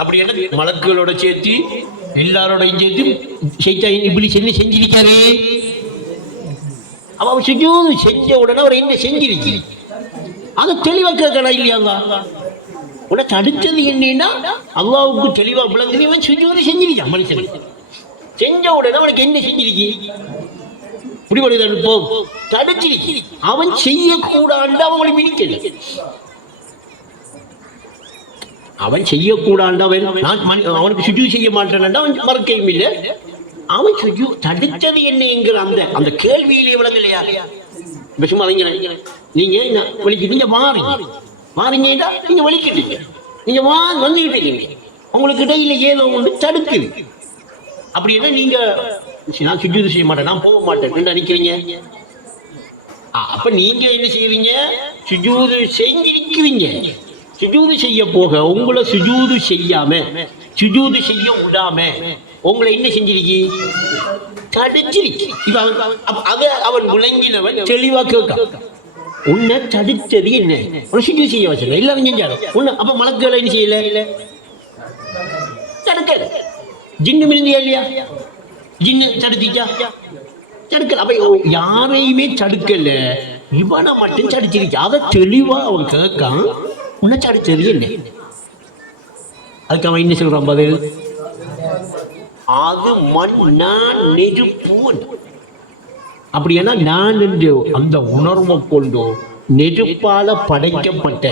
அப்படி என்ன மலக்குகளோட சேர்த்து எல்லாரோடையும் சேர்த்து ஷைத்தான் இப்படி செஞ்சிருக்காரு. அவன் சுஜூது செஞ்ச உடனே அவர் என்ன செஞ்சிருச்சு அதை தெளிவா கேட்கணும் இல்லையாங்க. உன்னை தடுத்தது என்னன்னா அல்லாவுக்கு தெளிவா விளங்குது. இவன் சுஜூது செஞ்சிருக்கான். மனுஷன் செஞ்ச உடனே அவனுக்கு என்ன செஞ்சிருக்கு முடிவெடுதான் போ தடுச்சிருச்சு. அவன் செய்யக்கூடாது அவங்களை மிதிக்கல. அவன் செய்யக்கூடாது அவனுக்கு சுஜூ செய்ய மாட்டான் அவன் மறக்கையும் இல்லை. அவன் சுஜூ தடுத்தது என்னங்கிற அந்த அந்த கேள்வியிலே விளங்கலையா. சும்மா நீங்க வலிக்கிட்டீங்க மாறிங்கடா நீங்க வலிக்கிட்டீங்க நீங்க வந்துகிட்டு இருக்கீங்க உங்களுக்கு இடையில ஏதோ ஒன்று தடுக்குது. அப்படி என்ன நீங்க நான் சுஜூது செய்ய மாட்டேன் நான் போக மாட்டேன் நினைக்கிறீங்க. அப்ப நீங்க என்ன செய்வீங்க சுஜூது செஞ்சிருக்கிறீங்க. சுஜூது செய்ய போக உங்களை சுஜூது செய்யாம சுஜூது செய்ய விடாம உங்களை என்ன செஞ்சிருக்கி தடுச்சிருக்கி. அவன் விளங்கினவன் தெளிவா கேட்கான். உன்னை தடுத்தது என்ன சுஜூது செய்ய வச்சல எல்லாரும் செஞ்சாலும் உன்னை அப்ப மலக்குகளை என்ன செய்யல தடுக்கல. ஜின்னு மிருந்தியா இல்லையா ஜின்னு தடுத்திச்சா தடுக்கல. அப்ப யாரையுமே தடுக்கல இவனை மட்டும் தடுச்சிருச்சு. அதை தெளிவா அவன் கேட்கான். உன்னை தடுத்தது என்ன அதுக்கு அவன் என்ன சொல்றான் பதில் அது நான் நெருப்பு. அப்படின்னா நான் என்று அந்த உணர்வை கொண்டு நெருப்பால படைக்கப்பட்ட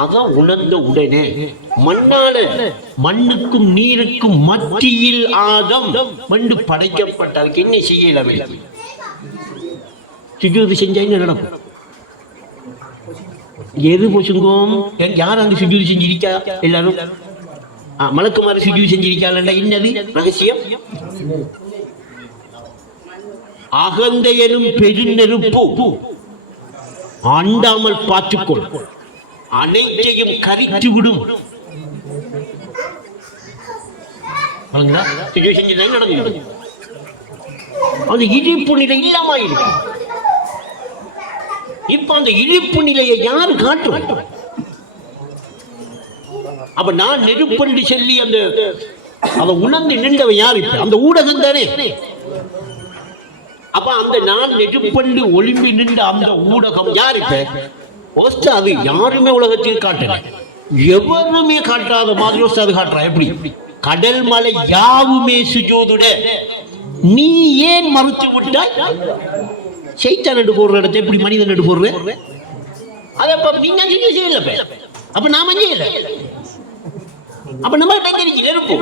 அத உணர்ந்த உடனே மண்ணால மண்ணுக்கும் நீருக்கும் மத்தியில் ஆதம் மண்ணு படைக்கப்பட்ட அதுக்கு என்ன செய்யல சுஜூது செஞ்சா என்ன நடக்கும் எது பொசுங்கும் யார் அந்த சுஜூது செஞ்சிருக்கா எல்லாரும் மலக்குமாரி சுஜூது செஞ்சிருக்காள் என்னது ரகசியம் அகந்த எனும் பெருநெருப்பு ஆண்டாமல் பார்த்துக்கொள் அனைத்தையும் கரித்து விடும். அந்த இழிப்பு நிலை இல்லாம இருக்கு. இப்ப அந்த இழிப்பு நிலையை யாரு காட்டும். அப்ப நான் நெருப்பண்டி சொல்லி அந்த அதை உணர்ந்து நின்றவன் யாரு இப்ப அந்த ஊடகம் தானே. அப்ப அந்த நான் நெருப்பண்டு ஒளிம்பி நின்ற அந்த ஊடகம் யார் இப்ப அது யாருமே உலகத்தில் காட்டல எவருமே காட்டாத மாதிரி அது காட்டுறா. எப்படி கடல் மலை யாவுமே சுஜூதுட நீ ஏன் மறுத்து விட்டாய். சைத்தான் என்று போடுற இடத்தை எப்படி மனிதன் என்று போடுற அதை நீங்க செய்யல. அப்ப நாம செய்யல. அப்ப நம்ம நெருப்பு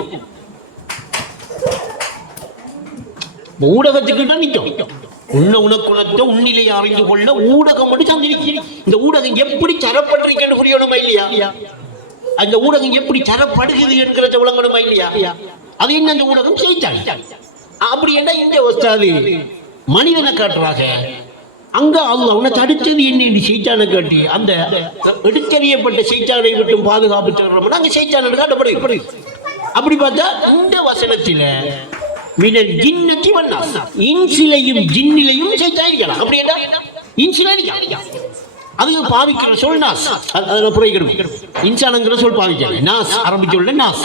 ஊடகத்துக்கு தான் நிற்கும். உனக்குணத்தை உன்னிலையை அறிந்து கொள்ள ஊடகம் மட்டும் சந்திருக்கு. இந்த ஊடகம் எப்படி தரப்பட்டிருக்கேன்னு புரியணுமா இல்லையா. அந்த ஊடகம் எப்படி தரப்படுகிறது என்கிறத விளங்கணுமா இல்லையா. அது என்ன அந்த ஊடகம் செய்தாங்க. அப்படி என்ன இந்த வஸ்தாது மனிதனை காட்டுறாங்க. அங்க அவங்க அவனை தடுத்தது என்ன செய்தானை காட்டி அந்த எடுத்தறியப்பட்ட செய்தானை விட்டும் பாதுகாப்பு தர்றோம்னா அங்க செய்தான காட்டப்படுது. அப்படி பார்த்தா இந்த வசனத்தில மினல் ஜின்னதி வன்னாஸ் இன்சிலையும் ஜின்னிலையும் சைத்தான் இருக்கலாம். அப்படி என்ன இன்சில இருக்கலாம். அது பாவிக்கிற சொல் நாஸ். அதனால புரிகிறது இன்சானுங்கிற சொல் பாவிக்கல. நாஸ் ஆரம்பிச்ச உள்ள நாஸ்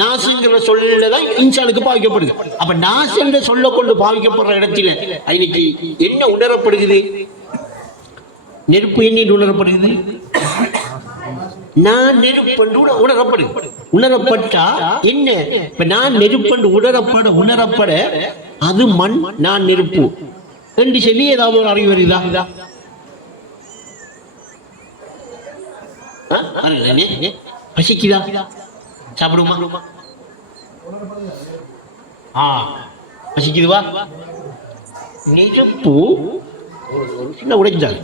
நாஸ்ங்கிற சொல்லதான் இன்சானுக்கு பாவிக்கப்படுது. அப்ப நாஸ் என்ற சொல்ல கொண்டு பாவிக்கப்படுற இடத்துல இன்னைக்கு என்ன உணரப்படுகிறது. நெருப்பு என்ன உணரப்படுகிறது. நான் நெருப்பண்டு உணரப்படுது. உணரப்பட்டா என்ன இப்ப நான் நெருப்பண்டு உணரப்பட அது மண் நான் நெருப்பு என்று சொல்லி ஏதாவது ஒரு அறிவு வருதா. பசிக்குதா சாப்பிடுமா பசிக்குதுவா. நெருப்பு சின்ன உடைஞ்சாங்க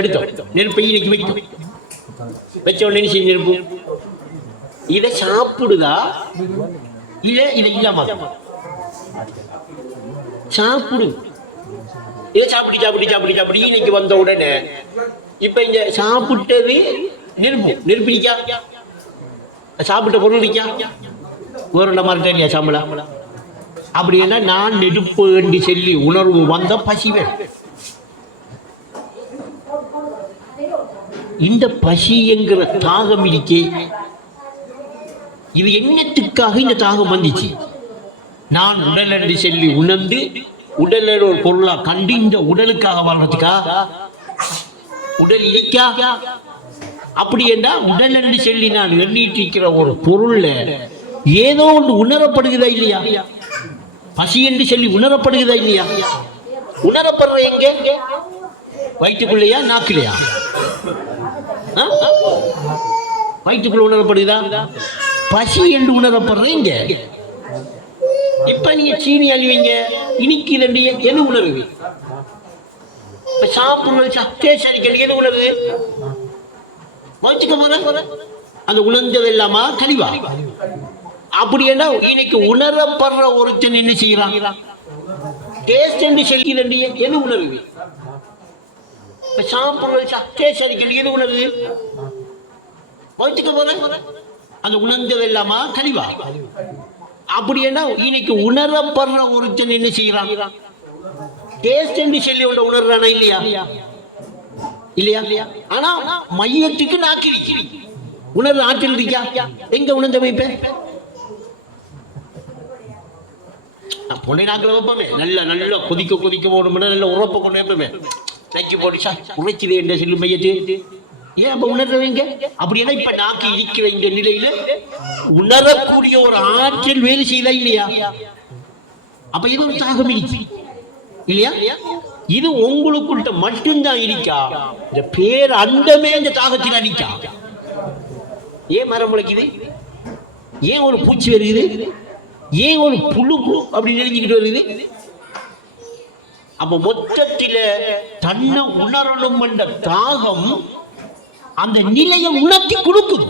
எடுத்தோம் நெருப்பை இன்னைக்கு வைக்கும் வச்ச உடனே செய்ய நெருப்பு இதை சாப்பிடுதா இல்ல இதை இல்லாம சாப்பிடு. இதை சாப்பிடி இன்னைக்கு வந்த உடனே இப்ப இங்க சாப்பிட்டது நெருப்பு நிக்கா சாப்பிட்ட பொருள் நிக்கா ஒரு மாதிரி சாம்பலா. அப்படின்னா நான் நெருப்பு என்று சொல்லி உணர்வு வந்த பசிவேன் இந்த பசி என்கிற தாகம் இருக்கே, இது என்னத்துக்காக இந்த தாகம் வந்துச்சு? நான் உடல் என்று சொல்லி உணர்ந்து உடலில் ஒரு பொருளா கண்டு இந்த உடலுக்காக வாழ்றதுக்கா? உடல் இருக்கா? அப்படி என்றா உடல் என்று சொல்லி நான் எண்ணிட்டு இருக்கிற ஒரு பொருள்ல ஏதோ ஒன்று உணரப்படுகிறதா இல்லையா? பசி என்று சொல்லி உணரப்படுகிறதா இல்லையா? உணரப்படுற எங்க? வயிற்றுக்குள்ளையா நாக்கிலையா? வயிற்றுக்குள்ள உணரப்படுகிறதா? பசி என்று உணரப்படுற எங்க? இப்ப நீங்க சீனி அழிவீங்க, இனிக்கு ரெண்டு எது உணருது? இப்ப சாப்பிடுறது எது உணருது? வச்சுக்க போற அந்த உணர்ந்தது இல்லாமா கழிவா? அப்படி என்ன இன்னைக்கு உணரப்படுற ஒருத்தன் என்ன செய்யறான்? டேஸ்ட் என்று சொல்லி ரெண்டு எது உணருது? இப்ப சாப்பிடுறது எது உணருது? வச்சுக்க போற அந்த உணர்ந்தது இல்லாமா கழிவா? அப்படி என்ன இன்னைக்கு உணரப்படுற ஒருத்தன் என்ன செய்யறான்? டேஸ்ட் என்று சொல்லி உணர்றானா இல்லையா? இல்லையா? ஆனா மையத்துக்கு நாக்கி உணர்வு ஆற்றல் இருக்கா? எங்க உணர்ந்த வைப்ப பொண்ணை நாக்கில் வைப்போமே, நல்ல கொதிக்க போடணும்னா நல்ல உறப்ப கொண்டு வைப்போமே, நக்கி போட்டுச்சா உழைக்குது என்ற செல்லும் மையத்து. ஏன் அப்ப உணர்றவங்க அப்படின்னா இப்ப நாக்கு இருக்கிற இந்த நிலையில உணரக்கூடிய ஒரு ஆற்றல் வேலை செய்தா இல்லையா? அப்ப இது ஒரு தாகம் இருக்கு இல்லையா? இது உங்களுக்குள்ள மட்டும்தான் இருக்கா? இந்த பேர் அண்டமே இந்த தாகத்தில் அடிக்கா? ஏன் மரம் முளைக்குது? ஏன் ஒரு பூச்சி வருகிறது? ஏன் ஒரு புழு அப்படி நெறிஞ்சுக்கிட்டு வருது? அப்ப மொத்தத்தில தன்னை உணரணும் என்ற தாகம் அந்த நிலையை உணர்த்தி கொடுக்குது.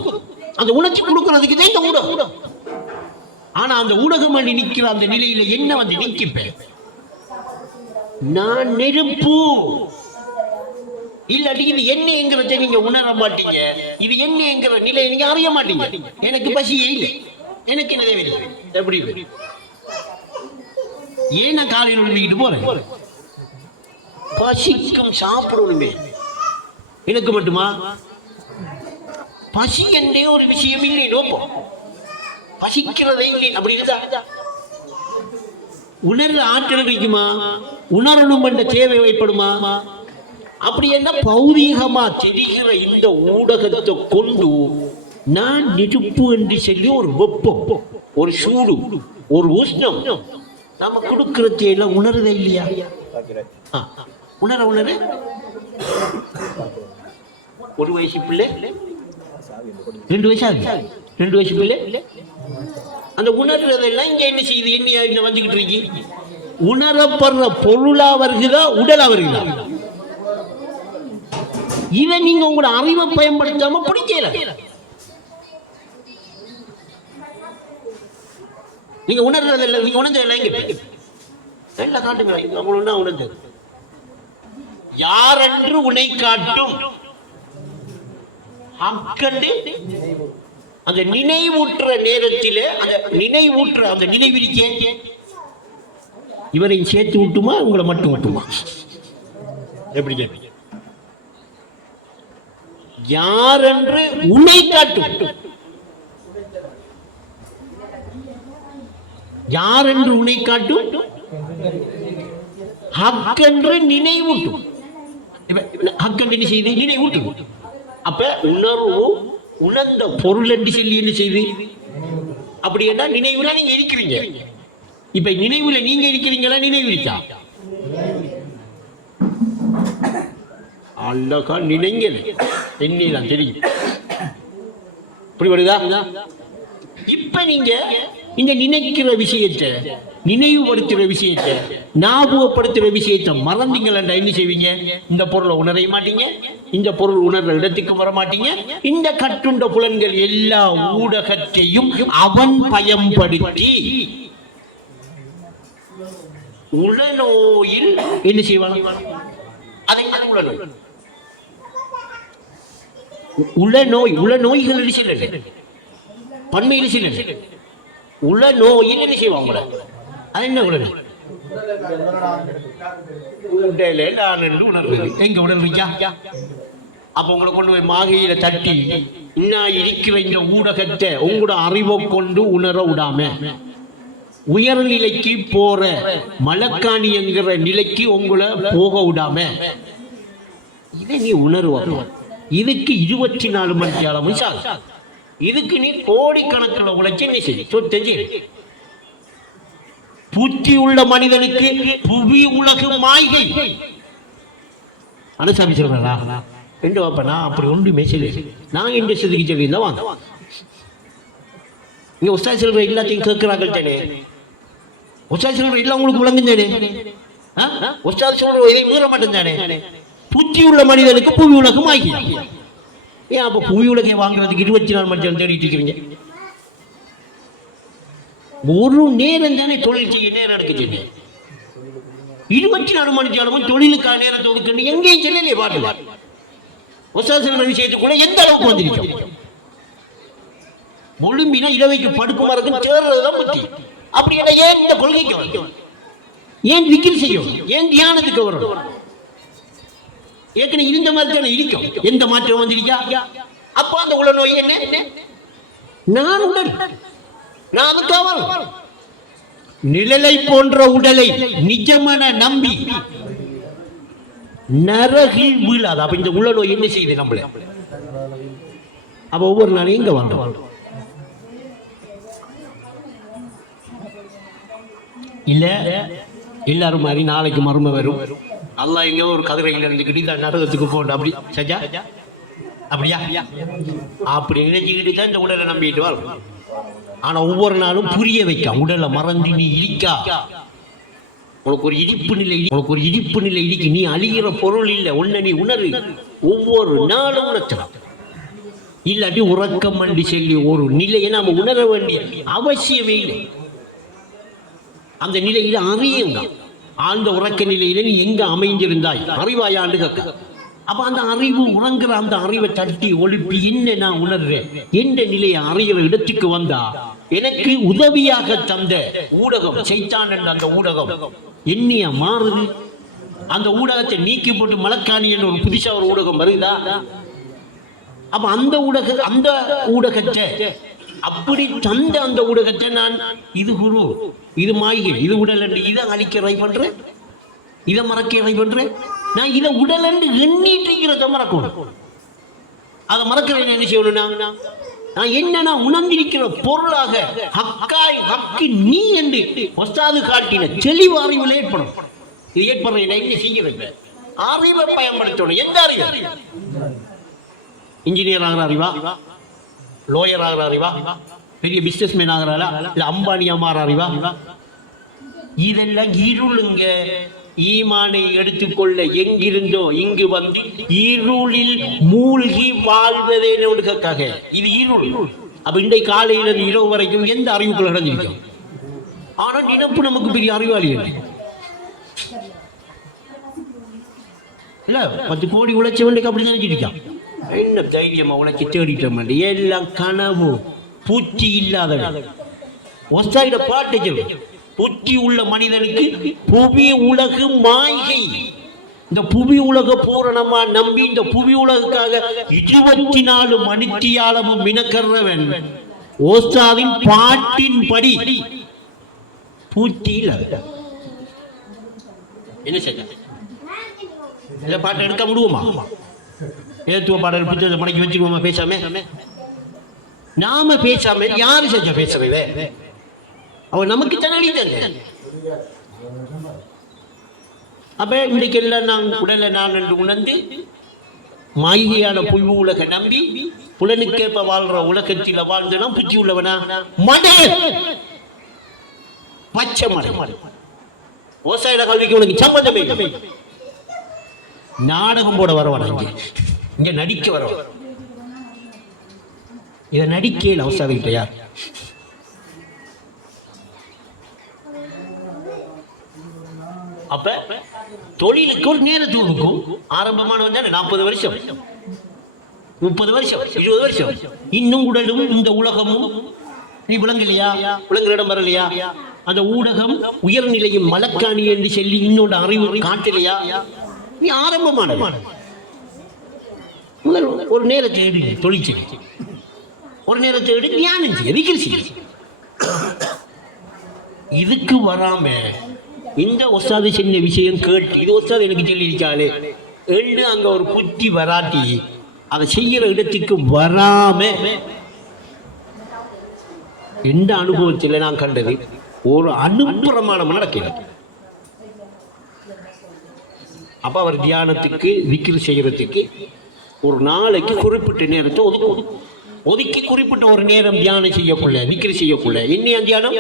அந்த உணர்ச்சி கொடுக்கறதுக்கு தான் இந்த ஊடகம். ஆனா அந்த ஊடகம் வேண்டி நிக்கிற அந்த நிலையில என்ன வந்து நிற்கிப்பேன்? நான் நெருப்பு இல்லாட்டி இது என்ன என்கிறத நீங்க உணர மாட்டீங்க. இது என்ன என்கிற நிலையை நீங்க அறிய மாட்டீங்க. எனக்கு பசியே இல்லை, எனக்கு என்ன தேவை? எப்படி ஏன் நான் காலையில் உண்மைக்கிட்டு போறேன்? பசிக்கும் சாப்பிடணுமே. எனக்கு மட்டுமா பசி என்றே ஒரு விஷயம் இல்லை. நோப்போம் பசிக்கிறதே இல்லை. அப்படி இருந்தா உணர்வு ஆற்றல் இருக்குமா? உணரணும் என்ற தேவை ஏற்படுமா? அப்படி என்ன பௌதீகமா தெரிகிற இந்த ஊடகத்தை கொண்டு நான் நெருப்பு என்று சொல்லி ஒரு வெப்பம், ஒரு சூடு, ஒரு உஷ்ணம் நாம கொடுக்கறதே எல்லாம் உணர்றதே இல்லையா? உணர ஒரு வயசு பிள்ளை, 2 வயசு ஆகுது, 2 வயசு பிள்ளை அந்த உணர்றதெல்லாம் இங்க என்ன செய்யுது? என்ன வந்துகிட்டு இருக்கு? உணரப்படுற பொருளா வருகிறதா, உடலா வருகிறதா? இதை நீங்க உங்களோட அறிவை பயன்படுத்தாம பிடிக்கல. நீங்க உணர்றதில்லை, நீங்க உணர்ந்ததில்லை. இங்க நல்லா காட்டுங்க, அவங்களா உணர்ந்தது. யாரென்று உன்னை காட்டும் அந்த நினைவூற்ற நேரத்திலே அந்த நினைவூற்ற அந்த நினைவிரிக்கே இவரை சேர்த்து விட்டுமா, உங்களை மட்டும் விட்டுமா? எப்படி கேட்பீங்க? யாரென்று உன்னை காட்டும், யாரென்று உன்னை காட்டும், ஹக்கென்று நினைவூட்டும். ஹக்கென்று செய்து நினைவூட்டும். அப்ப உணர்வு உணர்ந்த பொருள் என்று சொல்லி என்ன செய்து? அப்படி என்ன நினைவுல நீங்க இருக்கிறீங்க. இப்ப நினைவுல நீங்க இருக்கிறீங்களா? நினைவு இருக்கா? அல்லகா நினைங்க என்னதான் தெரியும். இப்படி வருதா? இப்ப நீங்க இந்த நினைக்கிற விஷயத்தை, நினைவுபடுத்துற விஷயத்தை, ஞாபகப்படுத்துற விஷயத்தை மறந்தீங்கள் என்றா என்ன செய்வீங்க? இந்த பொருளை உணர மாட்டீங்க, இந்த பொருள் உணர்ற இடத்துக்கு வர மாட்டீங்க. இந்த கட்டுண்ட புலன்கள் எல்லா ஊடகத்தையும் அவன் பயன்படுத்தி உளநோயில் என்ன செய்வான்? அதை உளநோய், உளநோய், உளநோய்கள் சில பன்மையில் சில உளநோயில் என்ன செய்வாங்க? அது என்ன உடல்? உடலே நான் என்று உணர்வு. எங்க உடல் இருக்கா? அப்ப உங்களை கொண்டு போய் மாகையில தட்டி இன்னும் இருக்கிற இந்த ஊடகத்தை உங்களோட அறிவை கொண்டு உணர விடாம உயர்நிலைக்கு போற மலக்காணி என்கிற நிலைக்கு உங்களை போக விடாம இதை நீ உணர்வாங்க. இதுக்கு 24 மணி நேரமும் சார். இதுக்கு நீ கோடிக்கணக்கில் உழைச்சி நீ செஞ்சு புத்தி உள்ள மனிதனுக்கு புவி உலகு மாய்கை அனுசாமி சொல்றா என்று வாப்பா. அப்படி ஒன்றுமே சொல்லி நான் இந்த செதுக்கி சொல்லியிருந்தா வாங்க. இங்க உஸ்தாத் சொல்ற எல்லாத்தையும் கேட்கிறார்கள் தானே. உஸ்தாத் சொல்ற எல்லாம் உங்களுக்கு விளங்கும் தானே. உஸ்தாத் சொல்ற இதை மீற மாட்டேன் தானே. புத்தி உள்ள மனிதனுக்கு புவி உலகம் ஆகி ஏன் அப்ப புவி உலகை வாங்குறதுக்கு 24 மணி நேரம் தேடிட்டு இருக்கிறீங்க? ஒரு நேரம் தானே தொழில் செய்ய நேரம் எடுக்க. 24 மணி நேரமும் தொழிலுக்கான நேரத்தை ஒதுக்கணும் எங்கேயும் சொல்லலையே. பாட்டு உஸ்தாத் விஷயத்துக்குள்ள எந்த அளவுக்கு வந்திருக்கும். ஒழும்பினா இளவைக்கு படுக்கும் மரத்தும் சேர்றதுதான் புத்தி. அப்படி என்ன ஏன் இந்த கொள்கைக்கு வரும்? ஏன் விக்கிரி செய்யும்? ஏன் தியானத்துக்கு வரும்? ஏற்கனவே இருந்த மாதிரி தானே இருக்கும். எந்த மாற்றம் வந்திருக்கா? அப்போ அந்த உள்ள நோய் என்ன? நான் உடல் நான் அதுக்காக நிழலை போன்ற உடலை நிஜமான நம்பி நரகில் வீழாது. அப்ப இந்த உள்ள நோய் என்ன செய்யுது நம்மள? அப்ப ஒவ்வொரு நாளையும் இங்க வாழ்றோம் இல்ல எல்லாரும் மாதிரி நாளைக்கு மருமை வரும். அல்லாஹ் எங்க ஒரு கதிரையில் இருந்துக்கிட்டு இந்த நரகத்துக்கு போகணும் அப்படி செஞ்சா அப்படியா? அப்படி நினைச்சுக்கிட்டு தான் இந்த உடலை நம்பிட்டு வரும். ஆனா ஒவ்வொரு நாளும் புரிய வைக்க உடலை மறந்து நீ இருக்கா. உனக்கு ஒரு இடிப்பு நிலை இடிக்கு. நீ அழிகிற பொருள் இல்லை. உன்னை நீ உணரு. ஒவ்வொரு நாளும் உணர்த்தலாம். இல்லாட்டி உறக்கம் என்று சொல்லி ஒரு நிலையை நாம உணர வேண்டிய அவசியமே இல்லை. அந்த நிலையில அறியுங்க. ஆழ்ந்த உறக்க நிலையில நீ எங்க அமைந்திருந்தாய் அறிவாயாண்டு கேட்க. அப்ப அந்த அறிவு உறங்குற அந்த அறிவை தட்டி ஒழுப்பி என்ன நான் உணர்றேன் என்ற நிலையை அறிகிற இடத்துக்கு வந்தா எனக்கு உதவியாக தந்த ஊடகம் சைத்தான் என்ற அந்த ஊடகம் என்னைய மாறுது. அந்த ஊடகத்தை நீக்கி போட்டு மலக்காணி என்ற ஒரு புதுசா ஒரு ஊடகம் வருதா? அப்ப அந்த ஊடகத்தை அப்படி தந்த அந்த ஊடகத்தை நான் இது குரு இது மாய்கை இது உடல் என்று இதை அழிக்க ரை பண்றேன், இதை மறக்க ரை பண்றேன். நான் இதை உடல் என்று எண்ணிட்டு மறக்கணும். அதை மறக்கிறேன் என்ன செய்யணும்னா நான் என்ன உணர்ந்திருக்கிற பொருளாக ஹக்காய் ஹக்கு நீ என்று ஒஸ்தாது காட்டின தெளிவு அறிவில் ஏற்படும். இது ஏற்படுற என்ன செய்கிறது? அறிவை பயன்படுத்தணும். எந்த அறிவு? இன்ஜினியர் ஆகிற அறிவா, லோயர் ஆகிற அறிவா, பெரிய பிசினஸ் மேன் ஆகிறாளா, இல்ல அம்பானி அம்மாற அறிவா? இதெல்லாம் இருளுங்க. ஈமானை எடுத்துக்கொள்ள எங்கிருந்தோ இங்கு வந்து இருளில் மூழ்கி வாழ்வதேனுக்காக இது இருள். அப்ப இன்றைக்கு காலையில இரவு வரைக்கும் எந்த அறிவுக்குள் நடந்திருக்கும்? ஆனா நினைப்பு நமக்கு பெரிய அறிவாளி இல்ல. 10 கோடி உழைச்சவனுக்கு அப்படி நினைச்சிருக்கான். என்ன தைரியமா உழைச்சி தேடிட்டோம். எல்லாம் கனவு. பூச்சி இல்லாத ஒஸ்தாயிட பாட்டு சொல்லு. புத்தி உள்ள மனிதனுக்கு புவி உலகு மாய்கை. இந்த புவி உலக பூரணமா நம்பி இந்த புவி உலகுக்காக 24 மணித்தியாலமும் மினக்கறவன் ஓஸ்தாவின் பாட்டின் படி பூச்சி இல்ல. என்ன செய்ய இல்ல பாட்டு எடுக்க முடியுமா? ஏத்துவ பாடல் புத்தகத்தை மடக்கி வச்சுக்குவோமா? பேசாம நாம பேசாம யாரு செஞ்ச பேசுறவே அவ நமக்கு தனடித்தாங்க. அப்ப இன்றைக்கு எல்லாம் நான் உடலை நான் என்று உணர்ந்து மாயிகையான புய்வு உலக நம்பி புலனுக்கேற்ப வாழ்ற உலகத்தில் வாழ்ந்தனா புத்தி உள்ளவனா மடை பச்சை மடை. விவசாய கல்விக்கு உனக்கு சம்பந்தமே. நாடகம் போட வரவான இங்க நடிக்க வரவா. இதை நடிக்கையில் அவசாவிட்ட யார்? அப்ப தொழிலுக்கு ஒரு நேரத்துக்கு இருக்கும். ஆரம்பமானவன் தானே 40 வருஷம் 30 வருஷம் 20 வருஷம். இன்னும் உடலும் இந்த உலகமும் நீ விளங்கலையா? விளங்குற இடம் வரலையா? அந்த ஊடகம் உயர்நிலையும் மலக்காணி என்று சொல்லி இன்னொரு அறிவு காட்டலையா? நீ ஆரம்பமான முதல் ஒரு நேரத்தை எடு தொழிற்செய், ஒரு நேரத்தை எடு தியானம் செய்ய, விக்கிரி செய்ய. இதுக்கு வராம இந்த ஒஸ்தாது செஞ்ச விஷயம் கேட்டு இது ஒஸ்தாது எனக்கு சொல்லியிருக்காளே எள்ளு அங்க ஒரு புத்தி வராட்டி அதை செய்யற இடத்துக்கு வராம எந்த அனுபவத்தில் நான் கண்டது ஒரு அனுப்பிரமாணம் நடக்கிறது. அப்ப அவர் தியானத்துக்கு விக்கிரி செய்யறதுக்கு ஒரு நாளைக்கு குறிப்பிட்ட நேரத்தை ஒதுக்கி குறிப்பிட்ட ஒரு நேரம் தியானம் செய்யக்குள்ள விக்கிரி செய்யக்குள்ள என்ன தியானம்?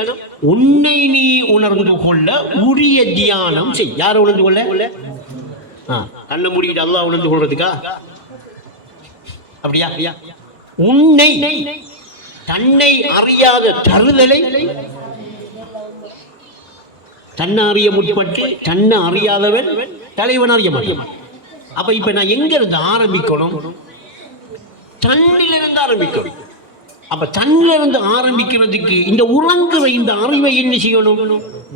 உன்னை நீ உணர்ந்து கொள்ள உரிய தியானம் செய். யாரை உணர்ந்து கொள்ள? கண்ண முடிக்கிட்டு அல்லாஹ் உணர்ந்து கொள்றதுக்கா? அப்படியா? உன்னை தன்னை அறியாத தருதலை தன்னை அறிய முற்பட்டு தன்னை அறியாதவன் தலைவன் அறிய மாட்டான். அப்ப இப்ப நான் எங்க இருந்து ஆரம்பிக்கணும்? தன்னிலிருந்து ஆரம்பிக்கணும். அப்ப தன்னிலிருந்து ஆரம்பிக்கிறதுக்கு இந்த உறங்குற இந்த அறிவை என்ன செய்யணும்?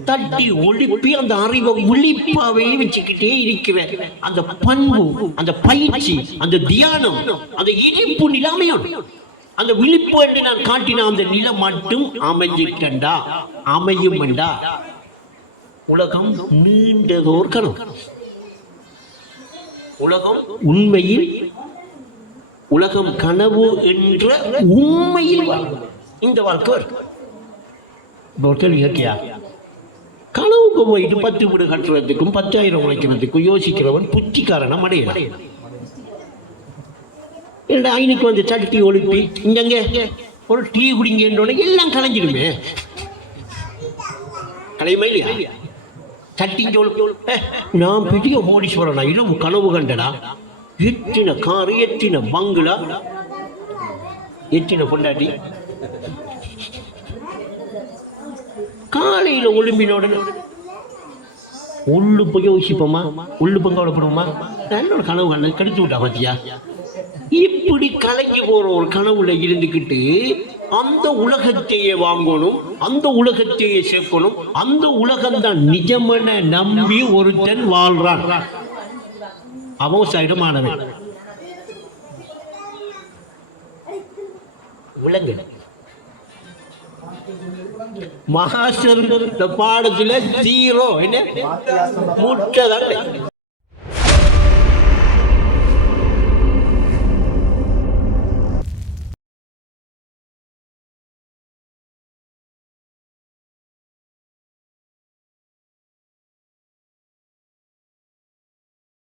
தட்டி ஒழிப்பி அந்த அறிவை விழிப்பாவே வச்சுக்கிட்டே இருக்கிற அந்த பண்பு, அந்த பயிற்சி, அந்த தியானம், அந்த இழிப்பு நிலைமையும் அந்த விழிப்பு என்று நான் காட்டின அந்த நிலை மட்டும் அமைஞ்சிட்டா அமையும்டா உலகம் நீண்டதோர் கனவு. உலகம் உண்மையில் உலகம் கனவு என்ற உண்மையில் இந்த வாழ்க்கை இயற்கையா கனவுக்கு போயிட்டு 10 வீடு கட்டுறதுக்கும் 10,000 உழைக்கிறதுக்கும் யோசிக்கிறவன் புத்திக்காரனம் அடையலாம். ஐனுக்கு வந்து சட்டி ஒழுப்பி இங்க ஒரு டீ குடிங்கன்றோட எல்லாம் கலைஞ்சிடுமே. கலையுமா இல்லையா? சட்டிங்க நான் பெரிய கோடீஸ்வரனா இடம் கனவு கண்டனா எத்தின காரு, எத்தின பங்களா, எத்தின பொண்டாட்டி. காலையில ஒழும்பினோட உள்ளு போய் யோசிப்போமா? உள்ளு பங்கவடப்படுவோமா? என்னோட கனவு கண்ண கடிச்சு விட்டா பாத்தியா? இப்படி கலங்கி போற ஒரு கனவுல இருந்துக்கிட்டு அந்த உலகத்தையே வாங்கணும், அந்த உலகத்தையே சேர்க்கணும், அந்த உலகம்தான் நிஜமென நம்பி ஒருத்தன் வாழ்றான். அவசாயிடமானவன் விலங்கு. மகாசர் பாடத்துல 0 என்ன முட்டை